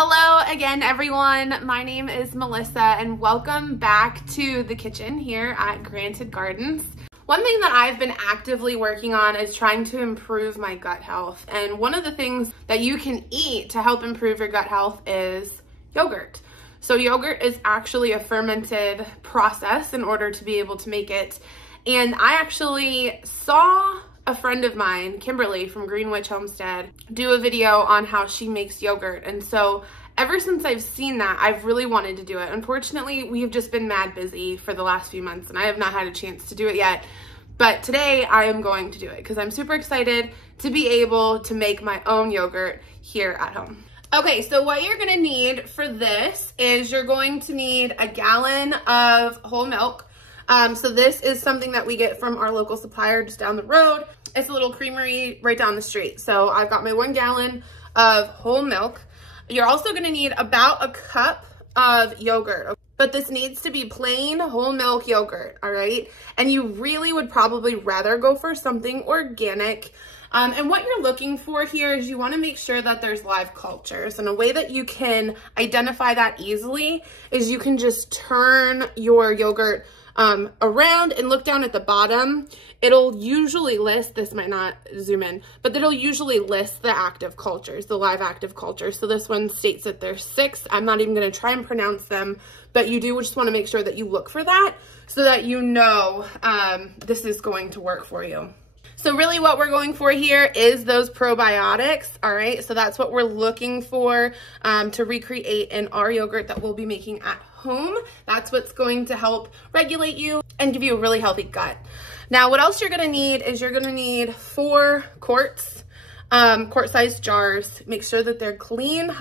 Hello again, everyone. My name is Melissa and welcome back to the kitchen here at Granted Gardens. One thing that I've been actively working on is trying to improve my gut health. And one of the things that you can eat to help improve your gut health is yogurt. So yogurt is actually a fermented process in order to be able to make it. And I actually saw a friend of mine, Kimberly from Homestead, do a video on how she makes yogurt. And so ever since I've seen that, I've really wanted to do it. Unfortunately, we have just been mad busy for the last few months and I have not had a chance to do it yet. But today I am going to do it because I'm super excited to be able to make my own yogurt here at home. Okay, so what you're gonna need for this is you're going to need a gallon of whole milk. So this is something that we get from our local supplier just down the road. It's a little creamery right down the street. So I've got my 1 gallon of whole milk. You're also gonna need about a cup of yogurt, but this needs to be plain whole milk yogurt, all right? And you really would probably rather go for something organic. And what you're looking for here is you want to make sure that there's live cultures. And a way that you can identify that easily is you can just turn your yogurt around and look down at the bottom. It'll usually list, this might not zoom in, but it'll usually list the active cultures, the live active cultures. So this one states that there's 6. I'm not even going to try and pronounce them, but you do just want to make sure that you look for that so that you know this is going to work for you. So really what we're going for here is those probiotics, all right? So that's what we're looking for to recreate in our yogurt that we'll be making at home. That's what's going to help regulate you and give you a really healthy gut. Now, what else you're gonna need is you're gonna need 4 quarts, quart-sized jars. Make sure that they're clean,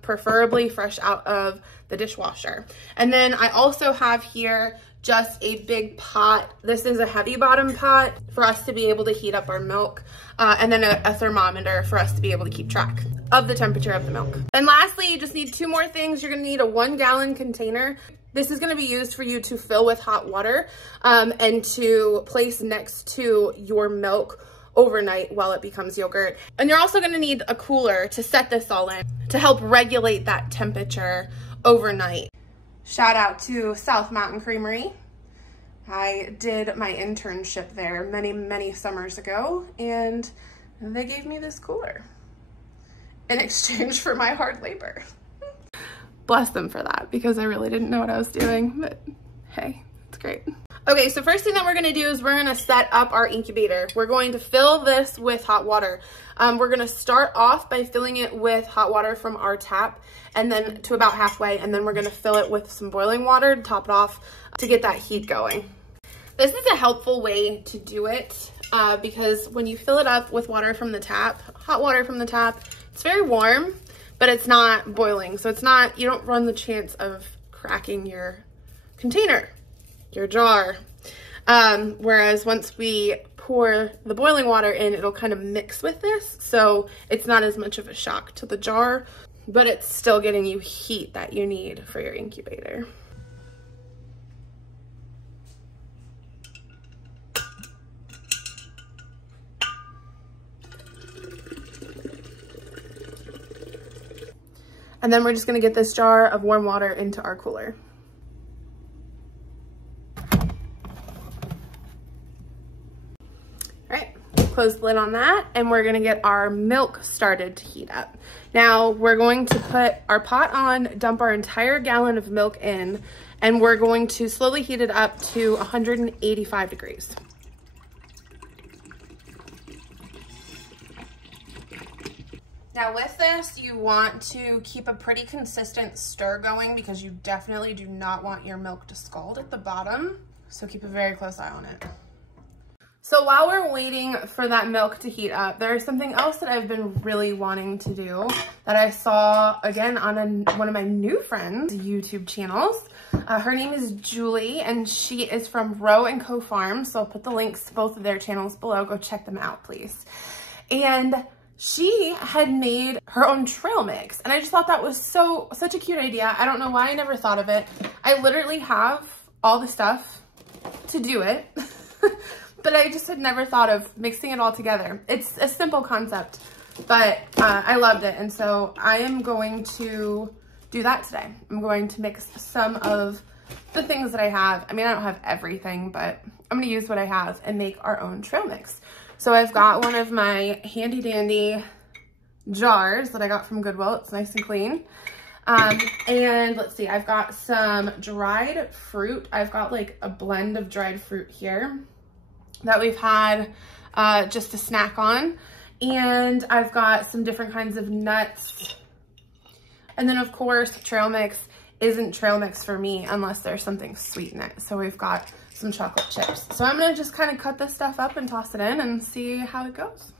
preferably fresh out of the dishwasher. And then I also have here just a big pot. This is a heavy bottom pot for us to be able to heat up our milk, and then a thermometer for us to be able to keep track of the temperature of the milk. And lastly, you just need 2 more things. You're gonna need a 1 gallon container. This is gonna be used for you to fill with hot water and to place next to your milk overnight while it becomes yogurt. And you're also gonna need a cooler to set this all in to help regulate that temperature overnight. Shout out to South Mountain Creamery. I did my internship there many summers ago, and they gave me this cooler in exchange for my hard labor. Bless them for that, because I really didn't know what I was doing, but hey, it's great. Okay, so first thing that we're gonna do is we're gonna set up our incubator. We're going to fill this with hot water. We're gonna start off by filling it with hot water from our tap, and then to about halfway, and then we're gonna fill it with some boiling water to top it off to get that heat going. This is a helpful way to do it because when you fill it up with water from the tap, hot water from the tap, it's very warm, but it's not boiling. So it's not, you don't run the chance of cracking your container, your jar. Whereas once we pour the boiling water in, it'll kind of mix with this. So it's not as much of a shock to the jar, but it's still getting you heat that you need for your incubator. And then we're just gonna get this jar of warm water into our cooler. All right, close the lid on that, and we're gonna get our milk started to heat up. Now, we're going to put our pot on, dump our entire gallon of milk in, and we're going to slowly heat it up to 185 degrees. Now with this, you want to keep a pretty consistent stir going because you definitely do not want your milk to scald at the bottom. So keep a very close eye on it. So while we're waiting for that milk to heat up, there's something else that I've been really wanting to do that I saw again on one of my new friends' YouTube channels. Her name is Julie and she is from Row & Co Farm. So I'll put the links to both of their channels below. Go check them out, please. And she had made her own trail mix, and I just thought that was such a cute idea. I don't know why I never thought of it. I literally have all the stuff to do it, but I just had never thought of mixing it all together. It's a simple concept, but I loved it. And so I am going to do that today. I'm going to mix some of the things that I have. I mean, I don't have everything, but I'm gonna use what I have and make our own trail mix. So I've got one of my handy dandy jars that I got from Goodwill. It's nice and clean. And let's see, I've got some dried fruit. I've got like a blend of dried fruit here that we've had just to snack on. And I've got some different kinds of nuts. And then of course, trail mix isn't trail mix for me unless there's something sweet in it. So we've got some chocolate chips. So I'm gonna just kind of cut this stuff up and toss it in and see how it goes.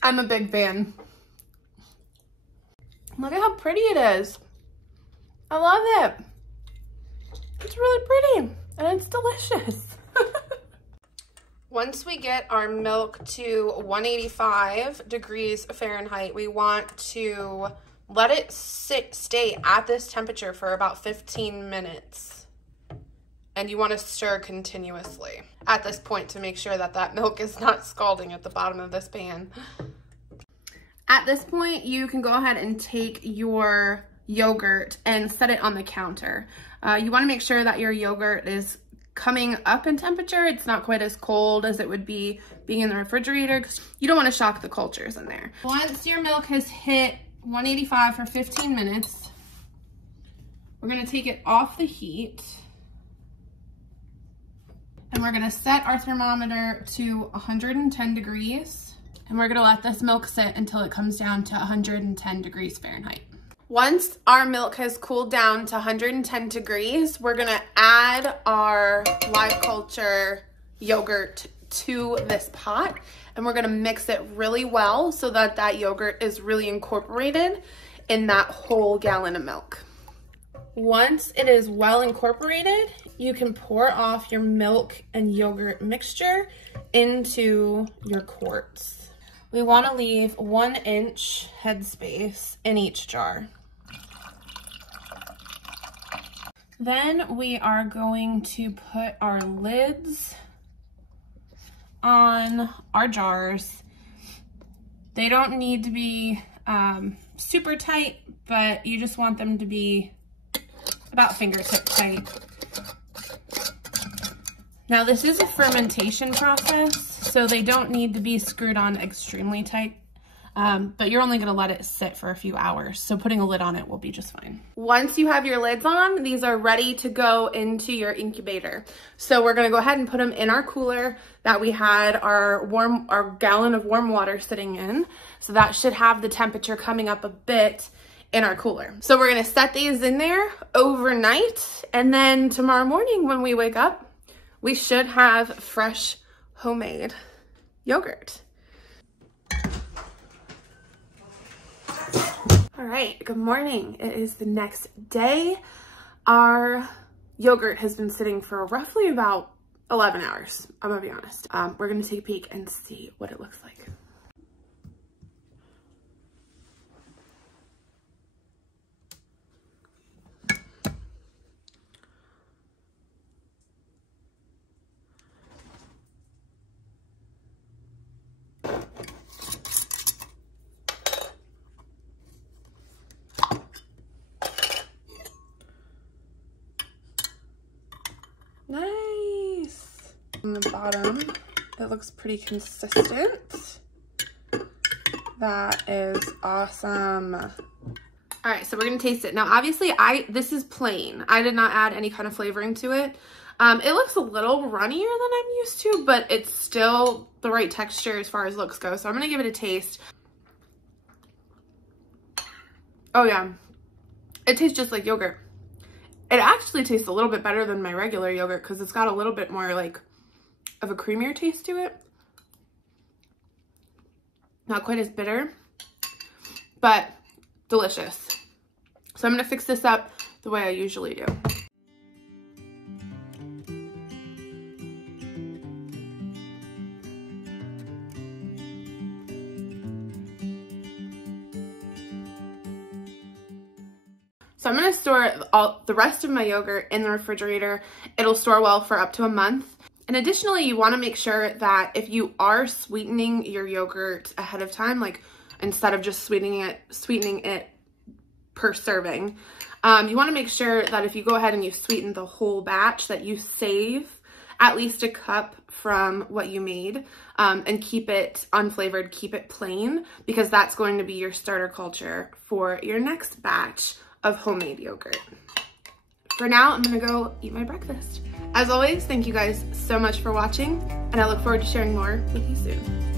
I'm a big fan. Look at how pretty it is. I love it. It's really pretty and it's delicious. Once we get our milk to 185 degrees Fahrenheit, we want to let it stay at this temperature for about 15 minutes. And you want to stir continuously at this point to make sure that that milk is not scalding at the bottom of this pan. At this point, you can go ahead and take your yogurt and set it on the counter. You want to make sure that your yogurt is coming up in temperature. It's not quite as cold as it would be being in the refrigerator because you don't want to shock the cultures in there. Once your milk has hit 185 for 15 minutes, we're going to take it off the heat. And we're gonna set our thermometer to 110 degrees. And we're gonna let this milk sit until it comes down to 110 degrees Fahrenheit. Once our milk has cooled down to 110 degrees, we're gonna add our live culture yogurt to this pot. And we're gonna mix it really well so that that yogurt is really incorporated in that whole gallon of milk. Once it is well incorporated, you can pour off your milk and yogurt mixture into your quarts. We want to leave 1 inch headspace in each jar. Then we are going to put our lids on our jars. They don't need to be super tight, but you just want them to be about fingertip tight. Now this is a fermentation process, so they don't need to be screwed on extremely tight, but you're only gonna let it sit for a few hours, so putting a lid on it will be just fine. Once you have your lids on, these are ready to go into your incubator. So we're gonna go ahead and put them in our cooler that we had our gallon of warm water sitting in. So that should have the temperature coming up a bit in our cooler. So we're gonna set these in there overnight, and then tomorrow morning when we wake up, we should have fresh homemade yogurt. All right, good morning. It is the next day. Our yogurt has been sitting for roughly about 11 hours, I'm gonna be honest. We're gonna take a peek and see what it looks like. Nice. On the bottom, it looks pretty consistent. That is awesome. All right, so we're gonna taste it. Now, obviously, this is plain. I did not add any kind of flavoring to it. It looks a little runnier than I'm used to, but it's still the right texture as far as looks go. So I'm gonna give it a taste. Oh yeah, it tastes just like yogurt. It actually tastes a little bit better than my regular yogurt because it's got a little bit more like of a creamier taste to it. Not quite as bitter, but delicious. So I'm gonna fix this up the way I usually do. So I'm gonna store the rest of my yogurt in the refrigerator. It'll store well for up to a month. And additionally, you wanna make sure that if you are sweetening your yogurt ahead of time, like instead of just sweetening it per serving, you wanna make sure that if you go ahead and you sweeten the whole batch, that you save at least a cup from what you made, and keep it unflavored, keep it plain, because that's going to be your starter culture for your next batch of homemade yogurt. For now, I'm gonna go eat my breakfast. As always, thank you guys so much for watching, and I look forward to sharing more with you soon.